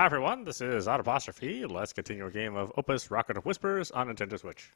Hi everyone, this is audap. Let's continue a game of Opus Rocket of Whispers on Nintendo Switch.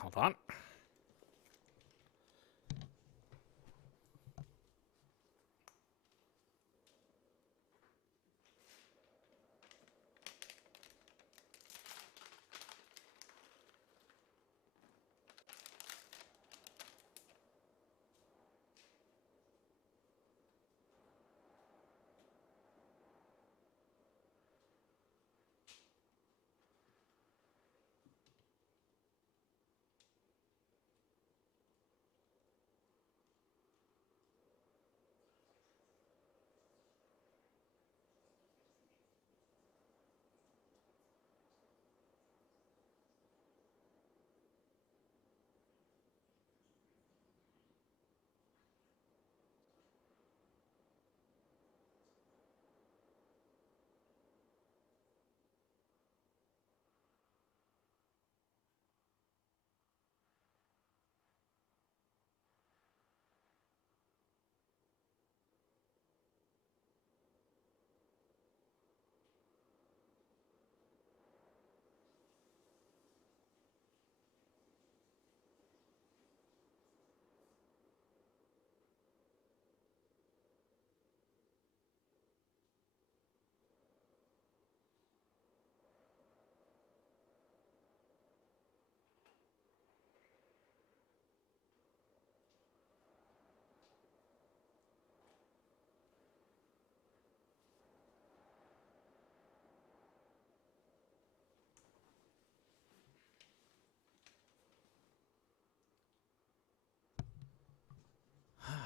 Hold on.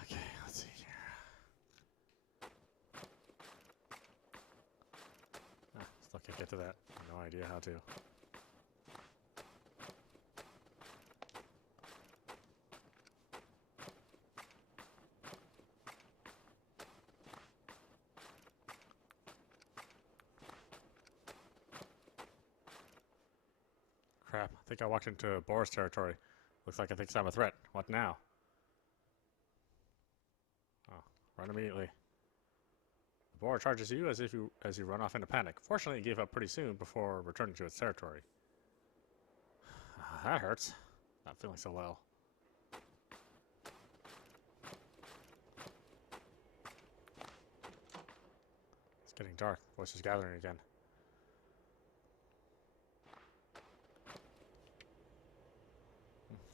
Okay, let's see here. Still can't get to that. No idea how to. Crap, I think I walked into Boris territory. Looks like it thinks I'm a threat. What now? Oh, run immediately. The boar charges you as you run off into panic. Fortunately, it gave up pretty soon before returning to its territory. That hurts. Not feeling so well. It's getting dark. Voices gathering again.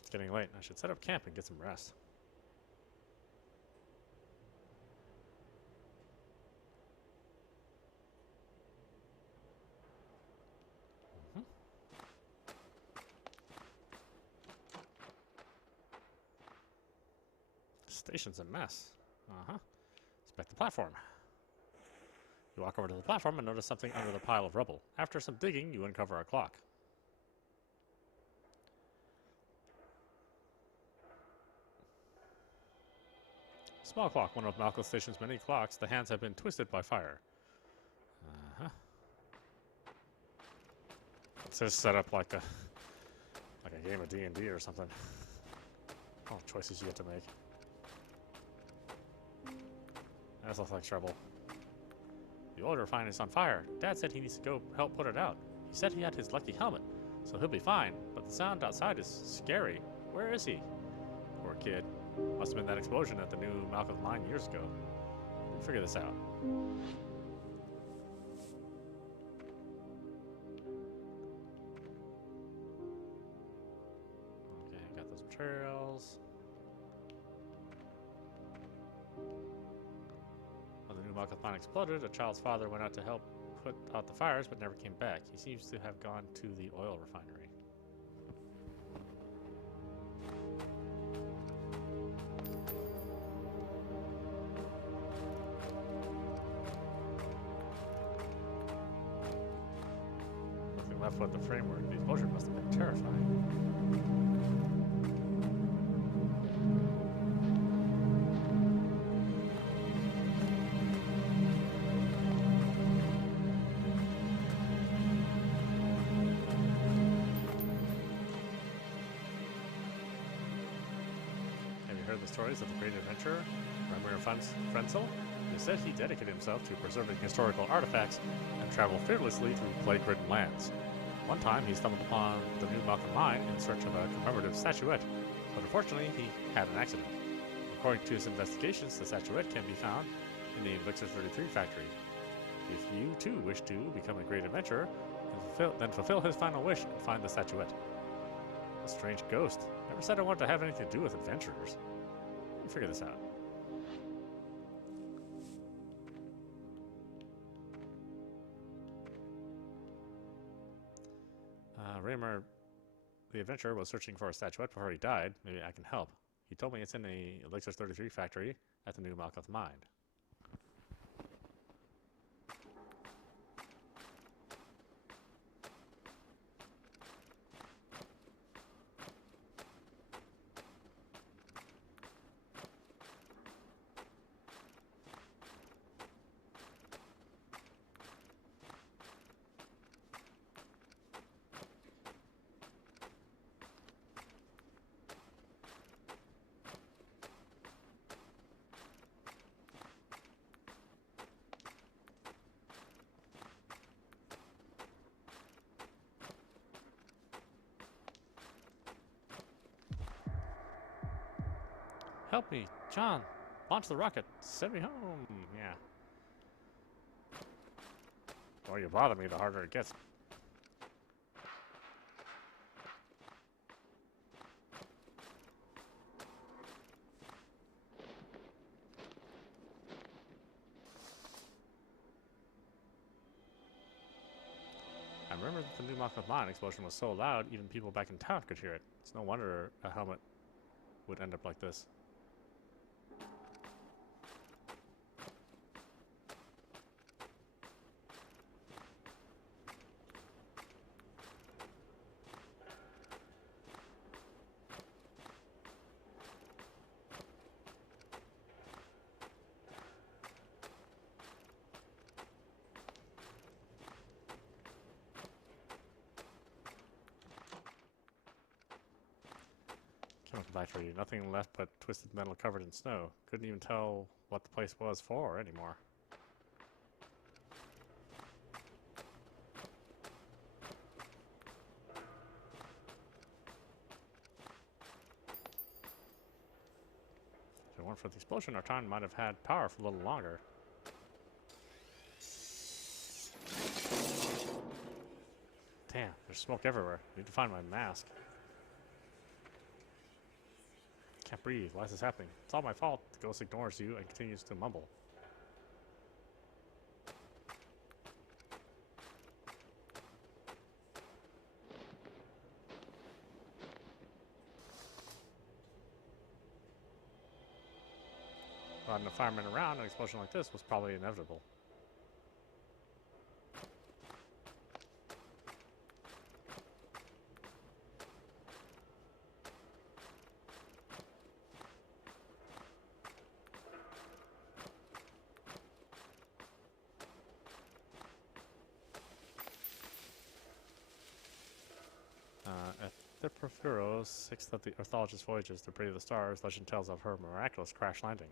It's getting late. I should set up camp and get some rest. Station's a mess. Inspect the platform. You walk over to the platform and notice something under the pile of rubble. After some digging, you uncover a clock. Small clock, one of Malco Station's many clocks. The hands have been twisted by fire. Uh-huh. It's just set up like a game of D&D or something. All the choices you get to make. That looks like trouble. The oil refinery is on fire. Dad said he needs to go help put it out. He said he had his lucky helmet, so he'll be fine. But the sound outside is scary. Where is he? Poor kid. Must have been that explosion at the new Malcolm mine years ago. We'll figure this out. Okay, got those materials. When the new Malcolm mine exploded, a child's father went out to help put out the fires, but never came back. He seems to have gone to the oil refinery. Nothing left but the framework. The explosion must have been terrifying. The stories of the great adventurer, Frenzel. It is said he dedicated himself to preserving historical artifacts and traveled fearlessly through plague-ridden lands. One time, he stumbled upon the new Malcolm mine in search of a commemorative statuette, but unfortunately, he had an accident. According to his investigations, the statuette can be found in the Elixir 33 factory. If you too wish to become a great adventurer, then fulfill his final wish and find the statuette. A strange ghost. Never said I wanted to have anything to do with adventurers. Let me figure this out. Raymer, the adventurer, was searching for a statuette before he died. Maybe I can help. He told me it's in the Elixir 33 factory at the new Malkuth mine. Help me, John. Launch the rocket. Send me home. Yeah. The more you bother me, the harder it gets. I remember that the new Malkuth mine explosion was so loud, even people back in town could hear it. It's no wonder a helmet would end up like this. Chemical factory. Nothing left but twisted metal covered in snow. Couldn't even tell what the place was for anymore. If it weren't for the explosion, our town might have had power for a little longer. Damn, there's smoke everywhere. Need to find my mask. Can't breathe. Why is this happening? It's all my fault. The ghost ignores you and continues to mumble. Without enough firemen around, an explosion like this was probably inevitable. Guru, sixth of the orthologist voyages to Pretty the Stars, legend tells of her miraculous crash landing.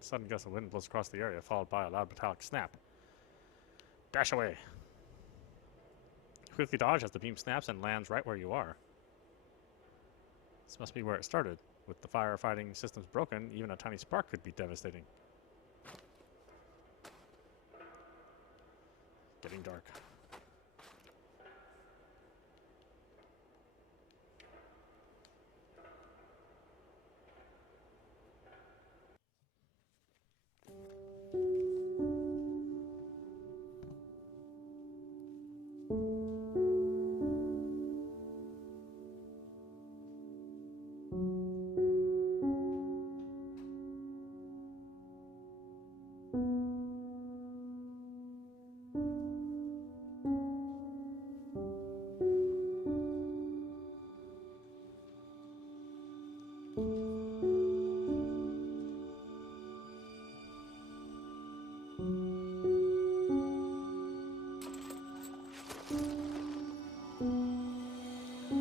A sudden gust of wind blows across the area, followed by a loud metallic snap. Dash away! Quickly dodge as the beam snaps and lands right where you are. This must be where it started. With the firefighting systems broken, even a tiny spark could be devastating. Getting dark.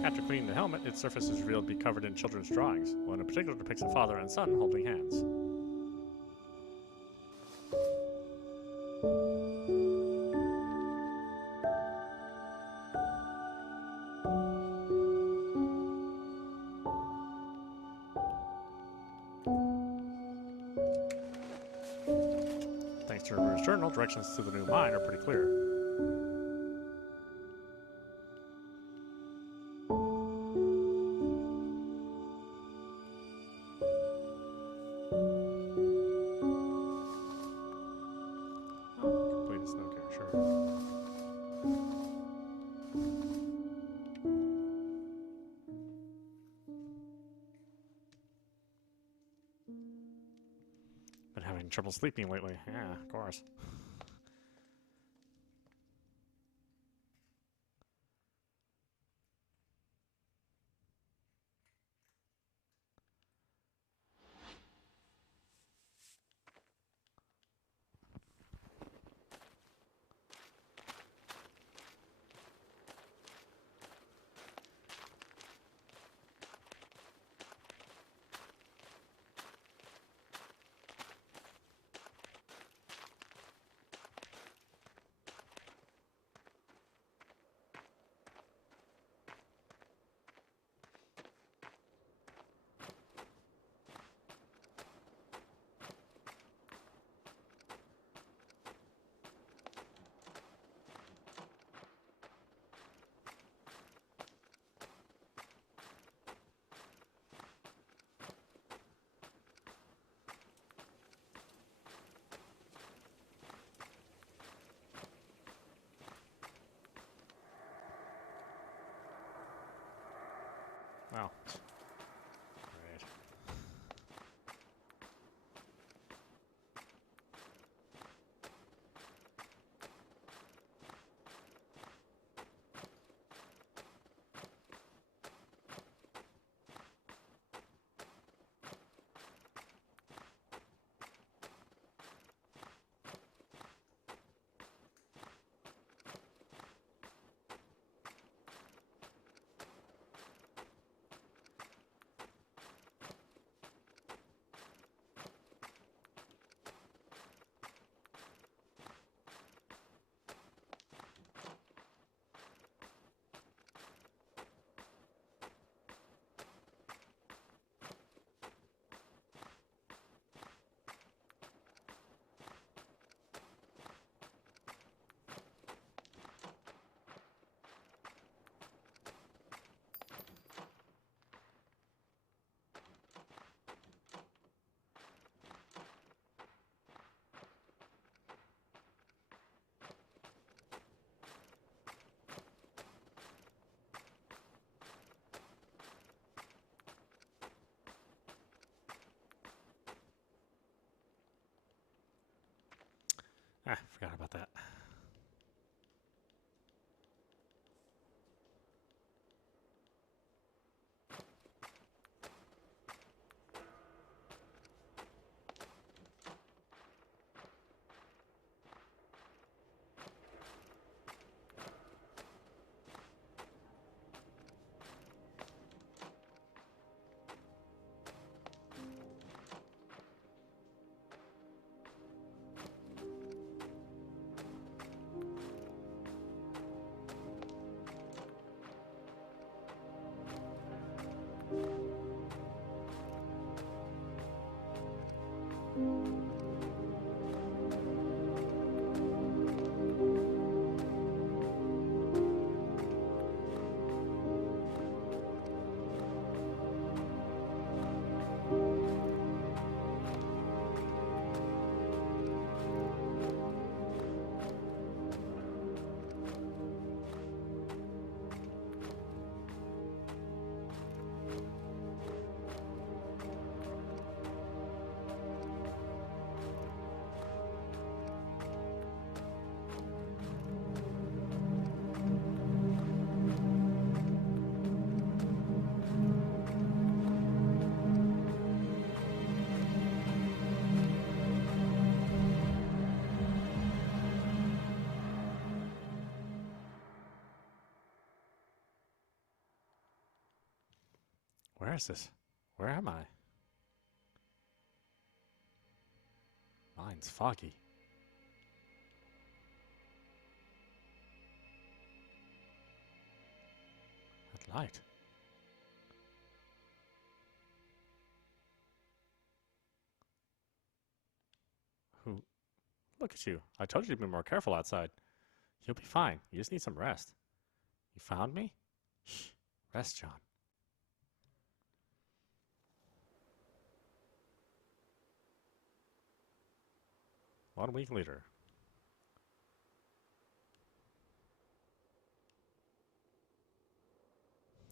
After cleaning the helmet, its surface is revealed to be covered in children's drawings. One in particular depicts a father and son holding hands. Thanks to Reverse Journal, directions to the new mine are pretty clear. Complete snow care, sure. Been having trouble sleeping lately. Yeah, of course. Wow. Right. Ah, forgot about that. Where is this? Where am I? Mine's foggy. That light. Who? Look at you. I told you to be more careful outside. You'll be fine. You just need some rest. You found me? Shh. Rest, John. One week later.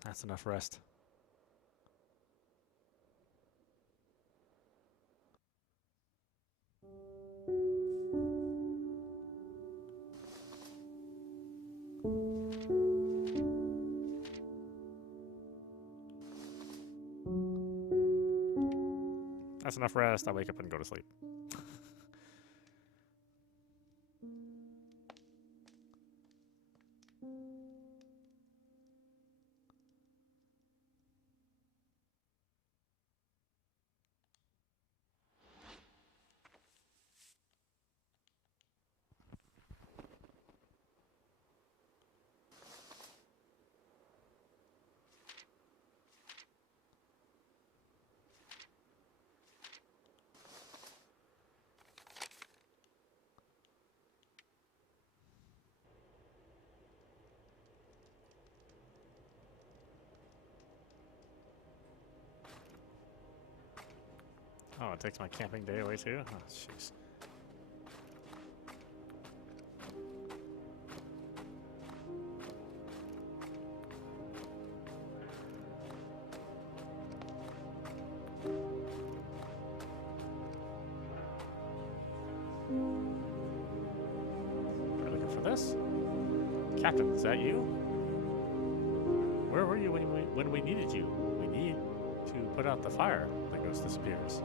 That's enough rest. That's enough rest. I wake up and go to sleep. Oh, it takes my camping day away too? Oh, jeez. We're looking for this? Captain, is that you? Where were you when we needed you? We need to put out the fire. The ghost disappears.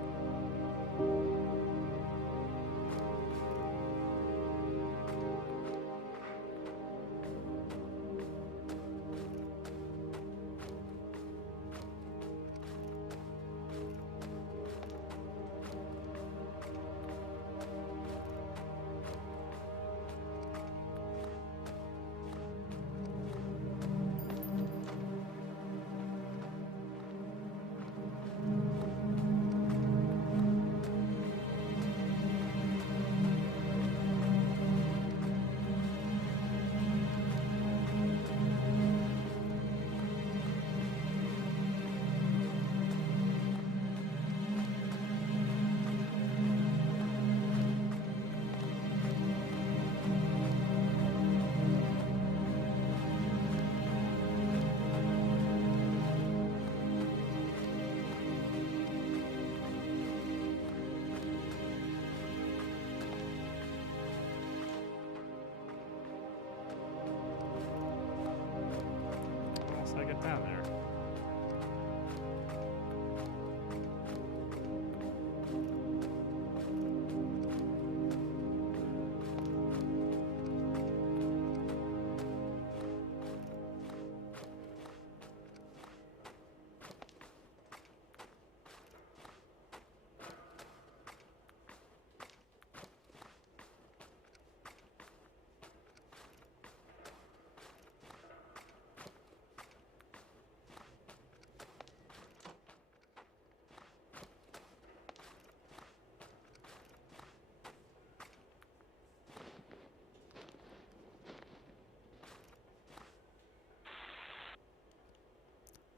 Once I get down there.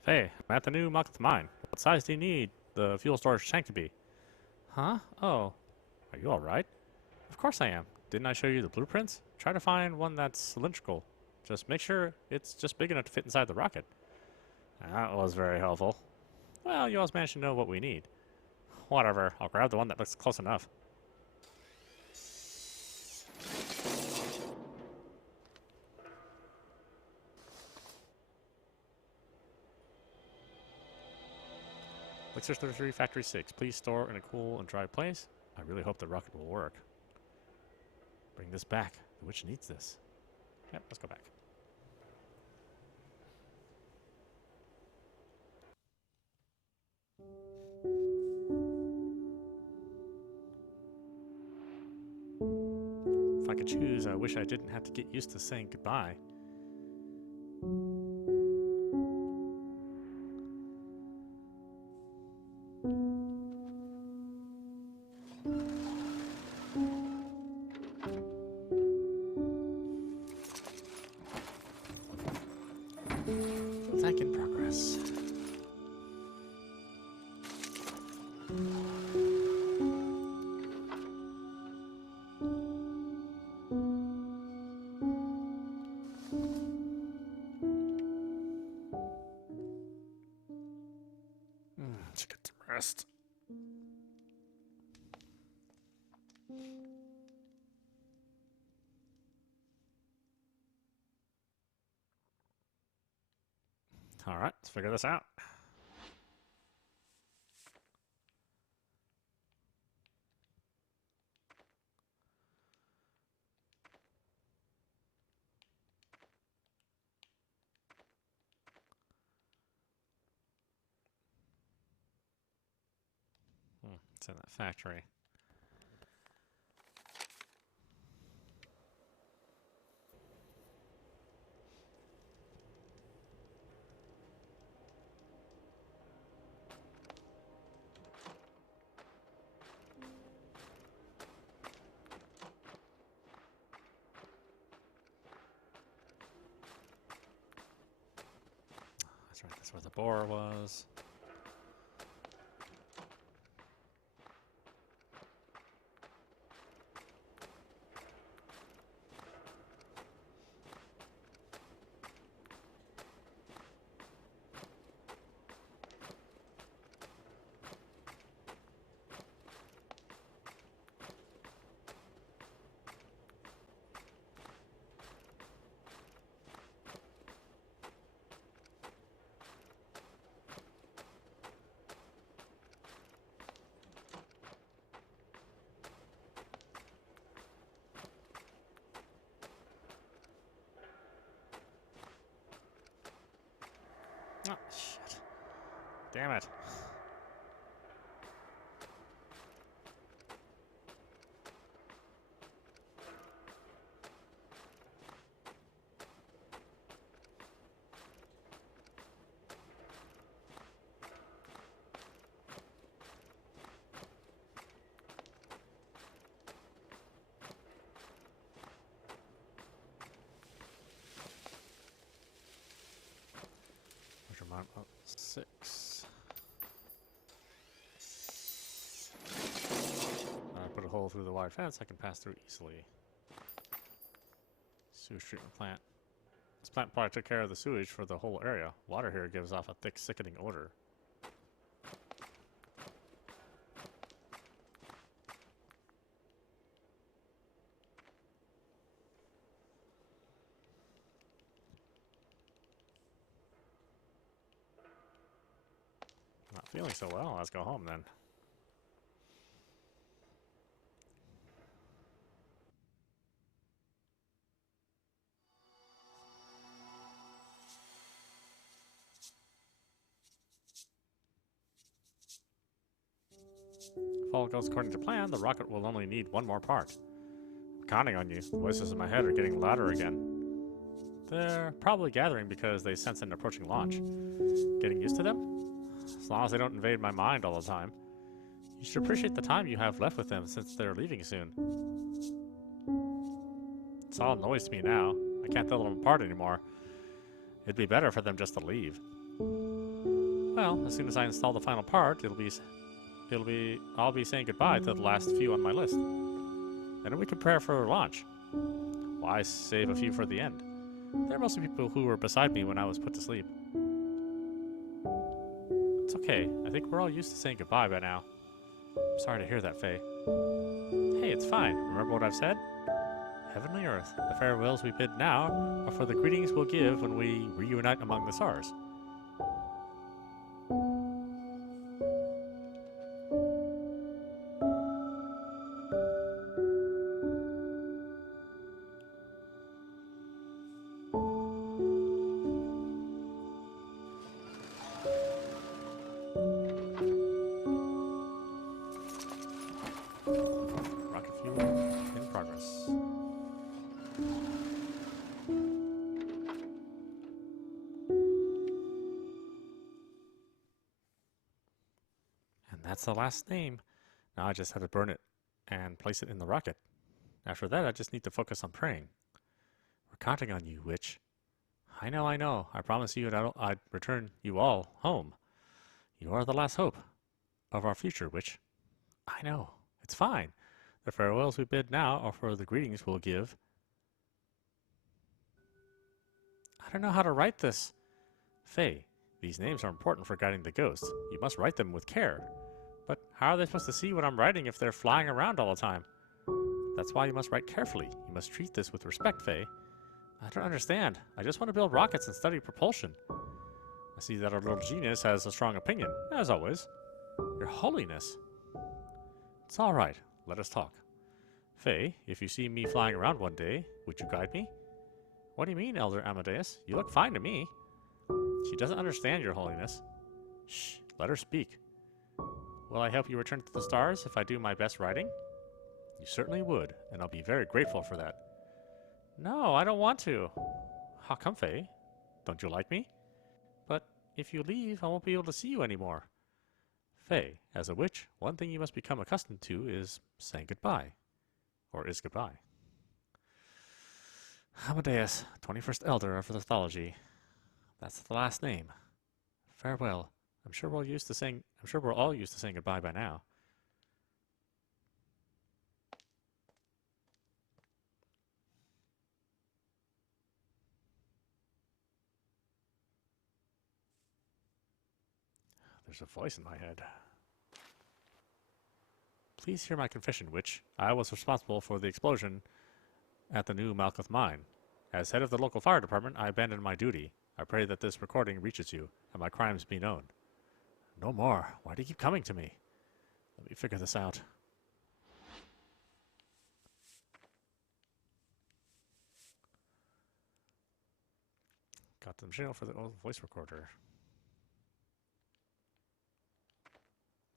Hey, I'm at the new market mine. What size do you need the fuel storage tank to be? Huh? Oh. Are you alright? Of course I am. Didn't I show you the blueprints? Try to find one that's cylindrical. Just make sure it's just big enough to fit inside the rocket. That was very helpful. Well, you always managed to know what we need. Whatever, I'll grab the one that looks close enough. Elixir 33, Factory 6. Please store in a cool and dry place. I really hope the rocket will work. Bring this back. The witch needs this. Yep, let's go back. could choose, I wish I didn't have to get used to saying goodbye. Attack in progress. Let's get some rest. All right, let's figure this out. It's in that factory. That's right, that's where the boar was. Oh, shit. Damn it. Amount of 6. I put a hole through the wide fence I can pass through easily. Sewage treatment plant. This plant probably took care of the sewage for the whole area. Water here gives off a thick, sickening odor. Not feeling so well. Let's go home then. If all goes according to plan, the rocket will only need one more part. I'm counting on you. The voices in my head are getting louder again. They're probably gathering because they sense an approaching launch. Getting used to them? As long as they don't invade my mind all the time. You should appreciate the time you have left with them since they're leaving soon. It's all noise to me now. I can't tell them apart anymore. It'd be better for them just to leave. Well, as soon as I install the final part, I'll be saying goodbye to the last few on my list. Then we can prepare for launch. Why save a few for the end? They're mostly people who were beside me when I was put to sleep. It's okay. I think we're all used to saying goodbye by now. I'm sorry to hear that, Faye. Hey, it's fine. Remember what I've said? Heavenly Earth. The farewells we bid now are for the greetings we'll give when we reunite among the stars. Rocket fuel in progress. And that's the last name. Now I just have to burn it and place it in the rocket. After that, I just need to focus on praying. We're counting on you, witch. I know, I know. I promised you that I'd return you all home. You are the last hope of our future, witch. I know. It's fine. The farewells we bid now are for the greetings we'll give. I don't know how to write this. Faye, these names are important for guiding the ghosts. You must write them with care. But how are they supposed to see what I'm writing if they're flying around all the time? That's why you must write carefully. You must treat this with respect, Faye. I don't understand. I just want to build rockets and study propulsion. I see that our little genius has a strong opinion, as always. Your Holiness. It's all right. Let us talk. Faye, if you see me flying around one day, would you guide me? What do you mean, Elder Amadeus? You look fine to me. She doesn't understand, Your Holiness. Shh, let her speak. Will I help you return to the stars if I do my best writing? You certainly would, and I'll be very grateful for that. No, I don't want to. How come, Faye? Don't you like me? But if you leave, I won't be able to see you anymore. Faye, as a witch, one thing you must become accustomed to is saying goodbye. Or is goodbye. Amadeus, 21st Elder of Mythology. That's the last name. Farewell. I'm sure we're all used to saying goodbye by now. There's a voice in my head. Please hear my confession, witch. I was responsible for the explosion at the new Malkuth mine. As head of the local fire department, I abandoned my duty. I pray that this recording reaches you, and my crimes be known. No more. Why do you keep coming to me? Let me figure this out. Got the material for the old voice recorder.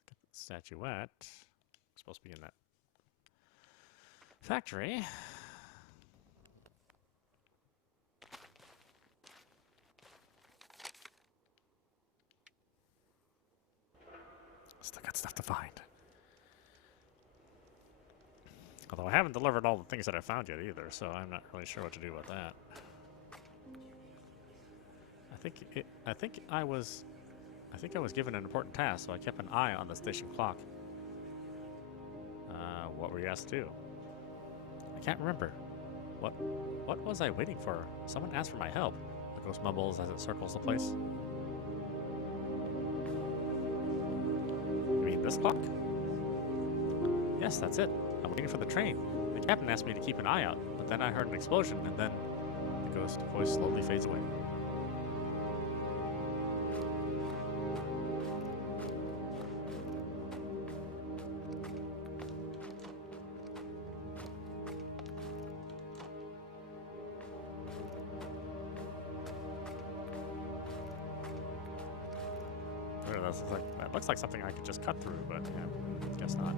Get the statuette. It's supposed to be in that factory. Still got stuff to find. Although I haven't delivered all the things that I found yet either, so I'm not really sure what to do about that. I think I was given an important task, so I kept an eye on the station clock. What were you asked to do? I can't remember. What was I waiting for? Someone asked for my help. The ghost mumbles as it circles the place. You mean this clock? Yes, that's it. I'm waiting for the train. The captain asked me to keep an eye out, but then I heard an explosion, and then the ghost voice slowly fades away. That looks like something I could just cut through, but yeah, guess not.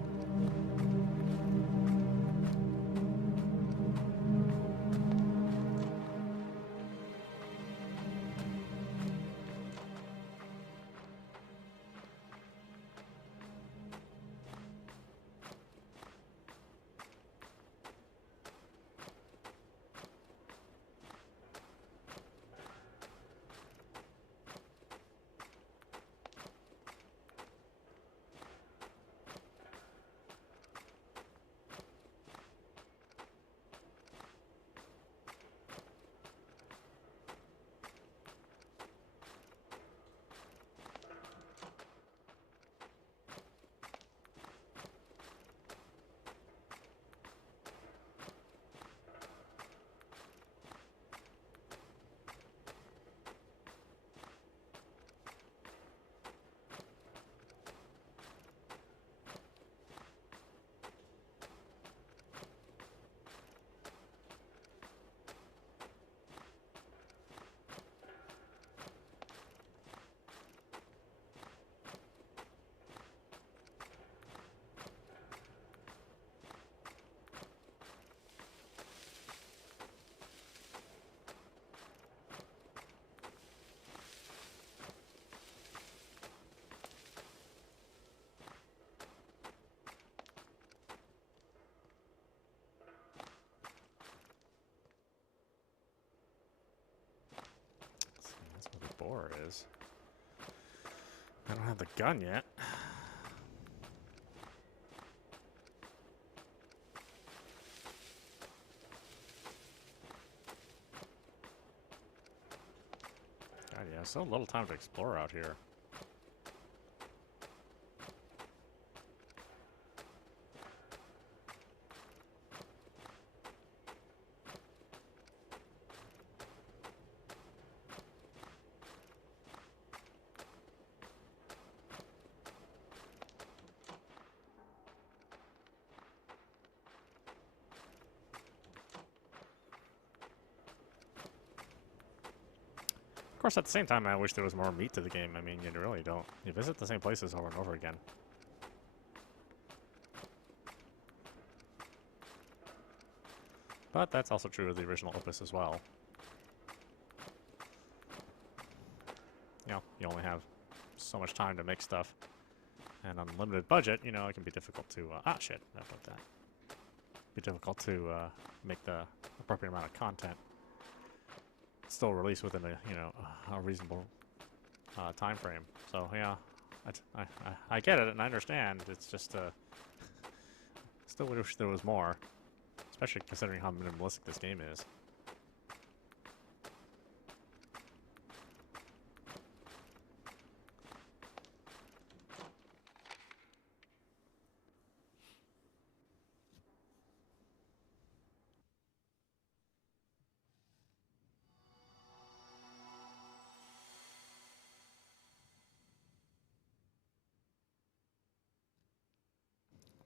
door is. I don't have the gun yet. God, yeah, so little time to explore out here. Of course, at the same time, I wish there was more meat to the game. I mean, you really don't. You visit the same places over and over again. But that's also true of the original Opus as well. You know, you only have so much time to make stuff. And on a limited budget, you know, it can be difficult to... shit. Not about that. Be difficult to make the appropriate amount of content still release within a, you know, a reasonable time frame. So yeah, I get it and I understand. It's just still wish there was more, especially considering how minimalistic this game is.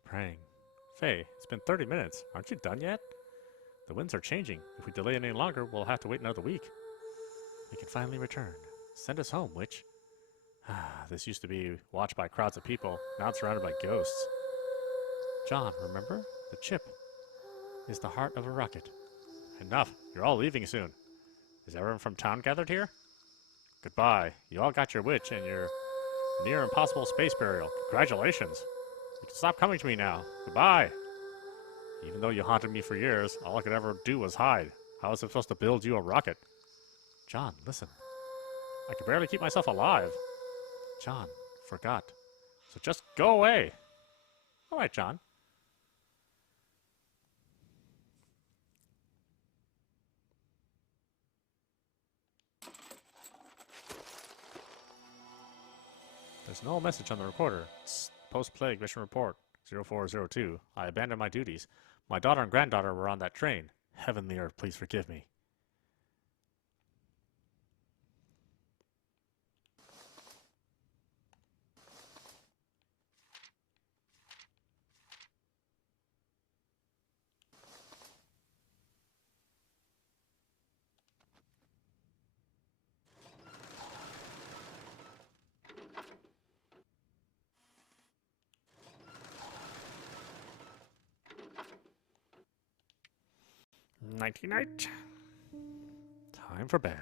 Praying. Faye, it's been 30 minutes. Aren't you done yet? The winds are changing. If we delay any longer, we'll have to wait another week. We can finally return. Send us home, witch. This used to be watched by crowds of people. Now it's surrounded by ghosts. John, remember? The chip is the heart of a rocket. Enough. You're all leaving soon. Is everyone from town gathered here? Goodbye. You all got your witch and your near impossible space burial. Congratulations. You can stop coming to me now. Goodbye. Even though you haunted me for years, all I could ever do was hide. How was I supposed to build you a rocket? John, listen. I can barely keep myself alive. John, forgot. So just go away. All right, John. There's no message on the recorder. It's post-plague mission report 0402. I abandoned my duties. My daughter and granddaughter were on that train. Heaven and the earth, please forgive me. Nighty-night. Time for bed.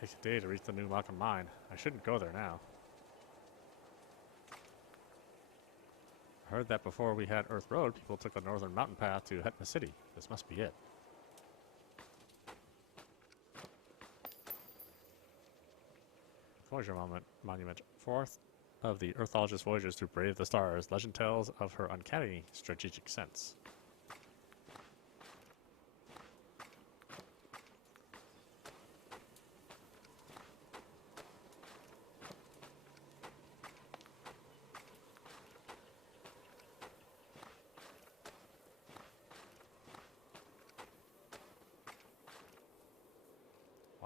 Takes a day to reach the new Malcolm mine. I shouldn't go there now. I heard that before we had Earth Road, people took the northern mountain path to Hetna City. This must be it. Voyager Monument. Fourth of the Earthologist voyages to brave the stars. Legend tells of her uncanny strategic sense.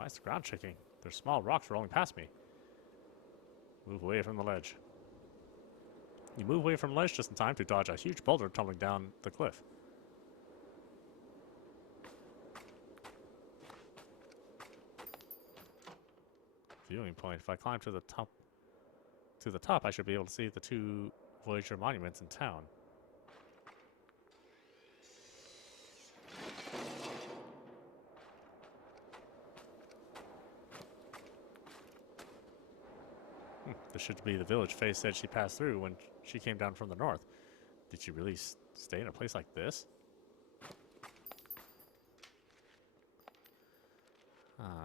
Why is the ground shaking? There's small rocks rolling past me. Move away from the ledge. You move away from the ledge just in time to dodge a huge boulder tumbling down the cliff. Viewing point. If I climb to the top, I should be able to see the 2 Voyager monuments in town. This should be the village Faye said she passed through when she came down from the north. Did she really stay in a place like this?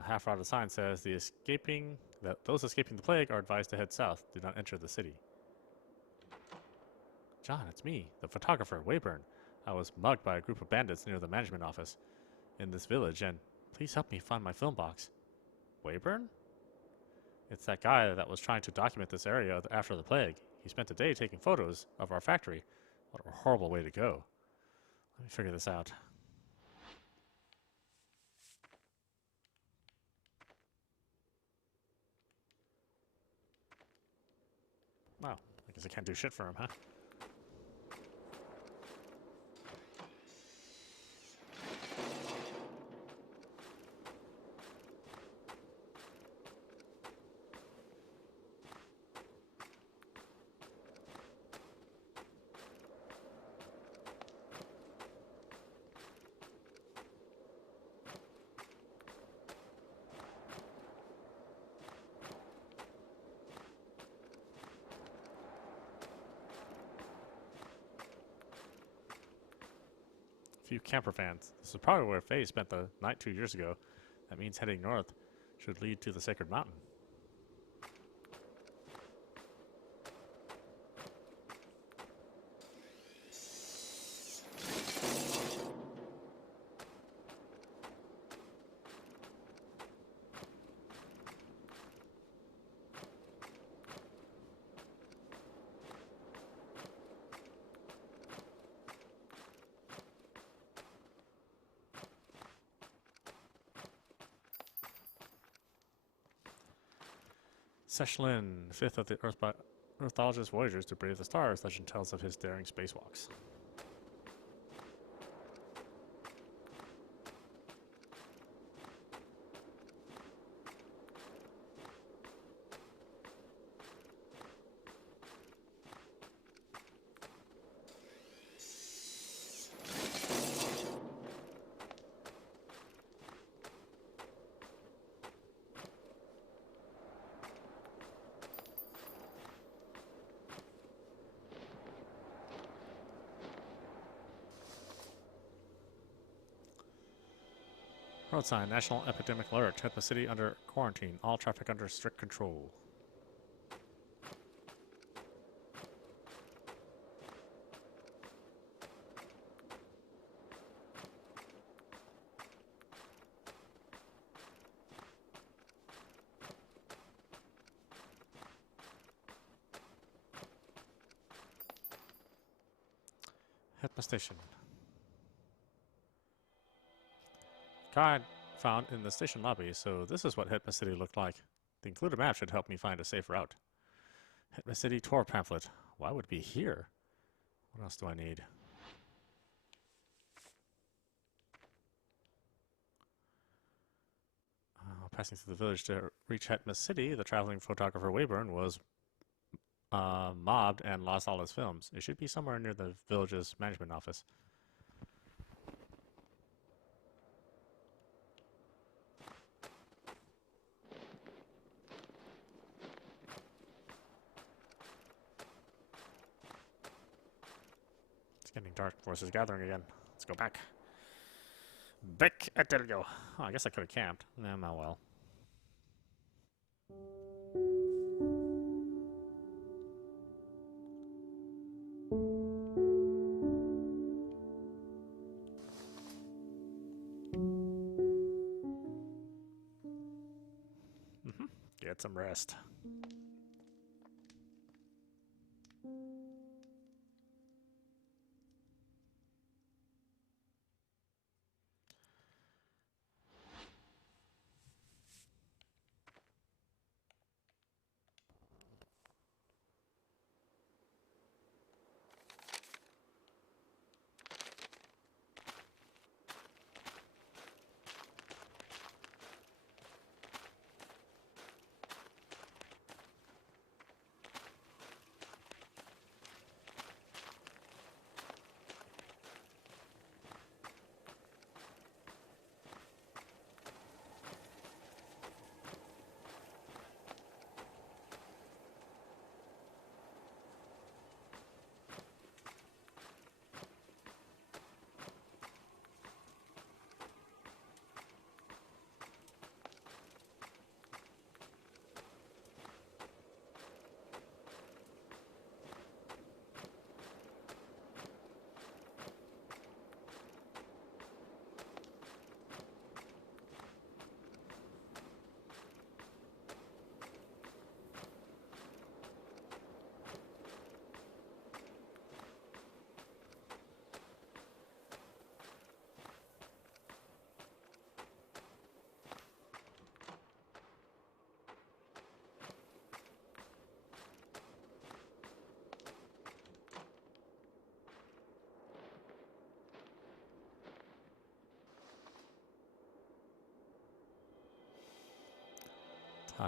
Half out of the sign says those escaping the plague are advised to head south. Do not enter the city. John, it's me, the photographer, Wayburn. I was mugged by a group of bandits near the management office in this village, and please help me find my film box. Wayburn? It's that guy that was trying to document this area after the plague. He spent a day taking photos of our factory. What a horrible way to go. Let me figure this out. Wow, I guess I can't do shit for him, huh? Few camper fans. This is probably where Faye spent the night 2 years ago. That means heading north should lead to the Sacred Mountain. Sechlin, 5th of the Earthologist Voyagers to brave the stars, legend tells of his daring spacewalks. Road sign, National Epidemic Alert. Opus City under quarantine. All traffic under strict control. Hetma Station. Guide found in the station lobby, so this is what Hetma City looked like. The included map should help me find a safe route. Hetma City tour pamphlet. Why would it be here? What else do I need? Passing through the village to reach Hetma City, the traveling photographer Wayburn was mobbed and lost all his films. It should be somewhere near the village's management office. It's getting dark. Forces gathering again. Let's go back. Back at Delio. Oh, I guess I could have camped. Nah, oh well. Get some rest.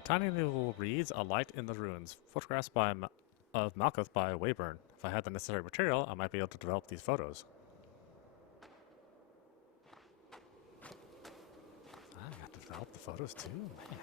Tiny little reads, A Light in the Ruins. Photographs of Malkuth by Wayburn. If I had the necessary material, I might be able to develop these photos. I got to develop the photos too, man.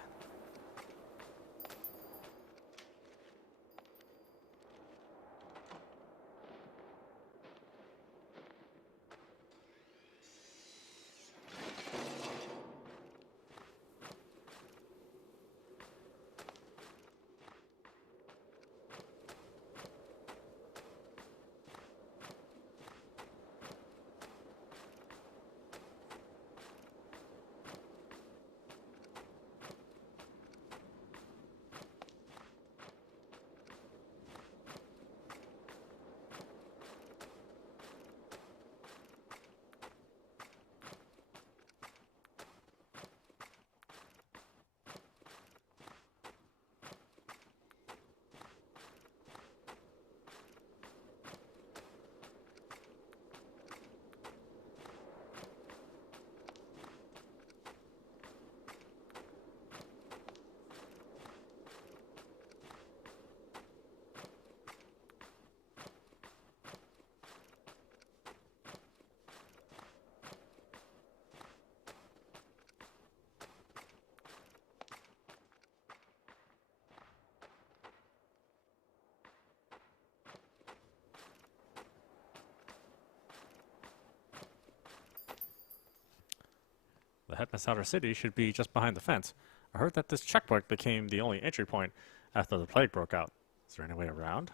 The Headman's Outer City should be just behind the fence. I heard that this checkpoint became the only entry point after the plague broke out. Is there any way around?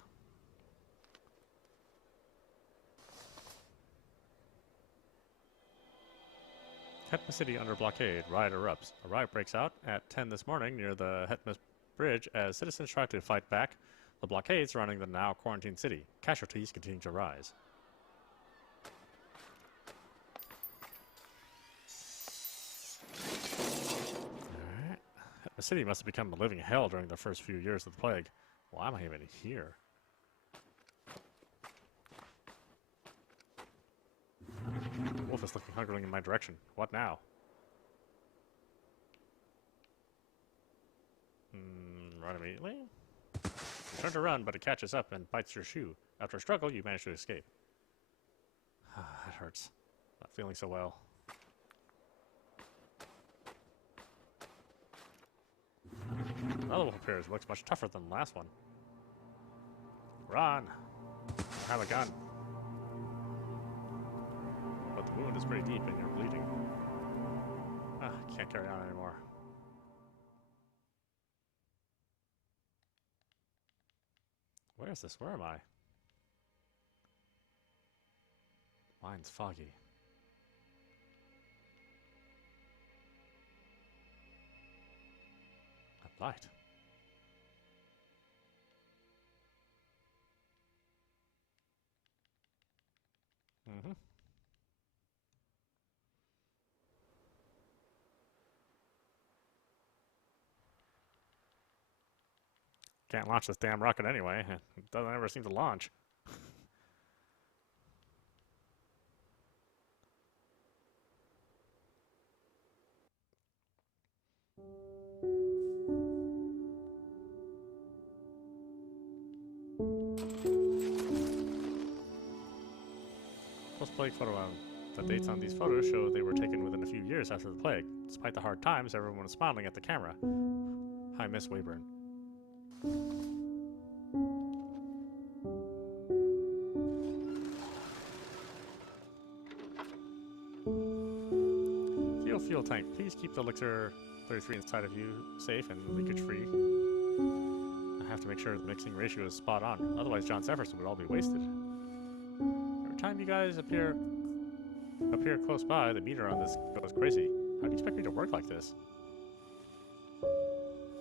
Hetma City under blockade. Riot erupts. A riot breaks out at 10 this morning near the Hetma Bridge as citizens try to fight back the blockade surrounding the now quarantined city. Casualties continue to rise. Alright. Hetma City must have become a living hell during the first few years of the plague. Why am I even here? The wolf is looking hungrily in my direction. What now? Run immediately? You turn to run, but it catches up and bites your shoe. After a struggle, you manage to escape. That hurts. Not feeling so well. Another wolf appears. Looks much tougher than the last one. Run! I have a gun. But the wound is pretty deep and you're bleeding. Can't carry on anymore. Where is this? Where am I? Mine's foggy. A light. Can't launch this damn rocket anyway. It doesn't ever seem to launch. Post-plague photo album. The dates on these photos show they were taken within a few years after the plague. Despite the hard times, everyone was smiling at the camera. Hi, Miss Wayburn. Fuel tank. Please keep the elixir 33 inside of you safe and leakage free. I have to make sure the mixing ratio is spot on. Otherwise, John's efforts would all be wasted. Every time you guys appear close by, the meter on this goes crazy. How do you expect me to work like this?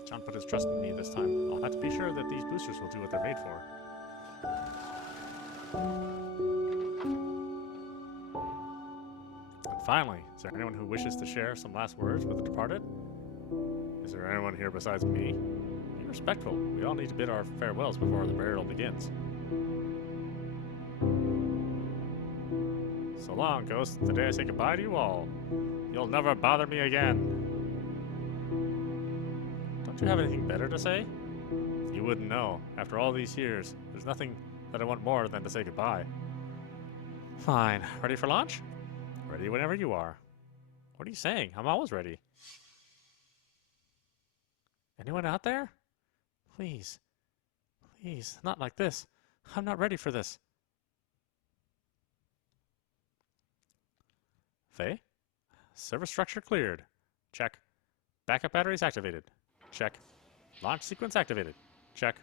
John put his trust in me this time. I'll have to be sure that these boosters will do what they're made for. And finally, is there anyone who wishes to share some last words with the departed? Is there anyone here besides me? Be respectful. We all need to bid our farewells before the burial begins. So long, Ghost. Today I say goodbye to you all. You'll never bother me again. Don't you have anything better to say? You wouldn't know. After all these years, there's nothing that I want more than to say goodbye. Fine. Ready for launch? Ready whenever you are. What are you saying? I'm always ready. Anyone out there? Please. Please, not like this. I'm not ready for this. Faye? Server structure cleared. Check. Backup batteries activated. Check. Launch sequence activated. Check.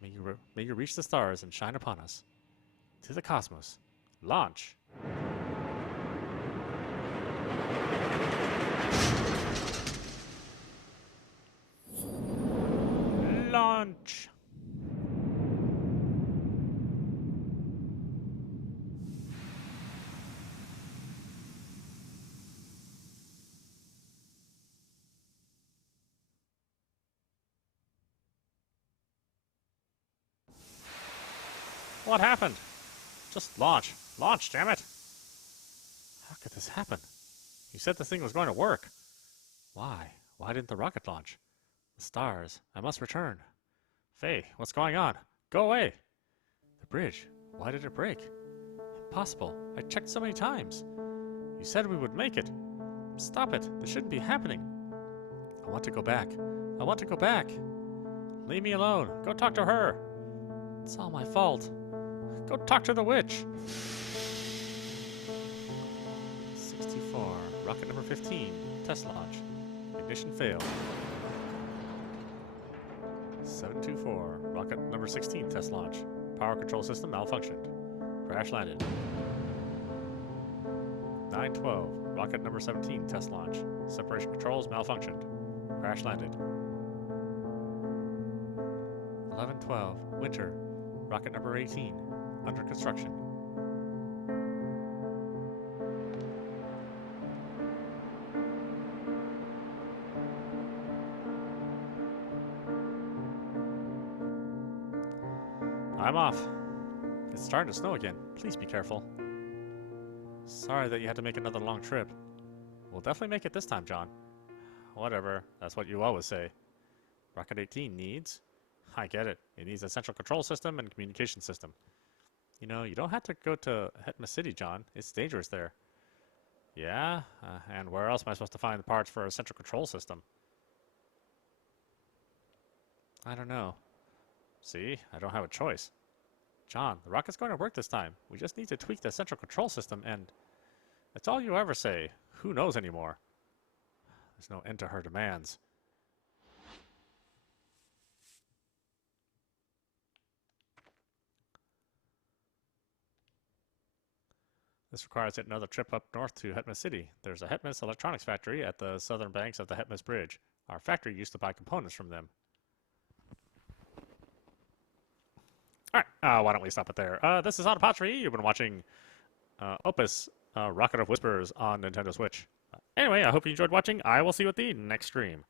May you reach the stars and shine upon us. To the cosmos. Launch. Launch. What happened? Just launch. Launch, damn it. How could this happen? You said the thing was going to work. Why? Why didn't the rocket launch? The stars. I must return. Faye, what's going on? Go away. The bridge. Why did it break? Impossible. I checked so many times. You said we would make it. Stop it. This shouldn't be happening. I want to go back. I want to go back. Leave me alone. Go talk to her. It's all my fault. Go talk to the witch. 64. Rocket number 15. Test launch. Ignition failed. 724. Rocket number 16. Test launch. Power control system malfunctioned. Crash landed. 912. Rocket number 17. Test launch. Separation controls malfunctioned. Crash landed. 1112. Winter. Rocket number 18. Under construction. I'm off. It's starting to snow again. Please be careful. Sorry that you had to make another long trip. We'll definitely make it this time, John. Whatever. That's what you always say. Rocket 18 needs... I get it. It needs a central control system and communication system. You know, you don't have to go to Hetma City, John. It's dangerous there. Yeah? And where else am I supposed to find the parts for a central control system? I don't know. See? I don't have a choice. John, the rocket's going to work this time. We just need to tweak the central control system and... That's all you ever say. Who knows anymore? There's no end to her demands. This requires yet another trip up north to Hetmas City. There's a Hetmas electronics factory at the southern banks of the Hetmas Bridge. Our factory used to buy components from them. Alright, why don't we stop it there? This is audap. You've been watching Opus, Rocket of Whispers on Nintendo Switch. Anyway, I hope you enjoyed watching. I will see you at the next stream.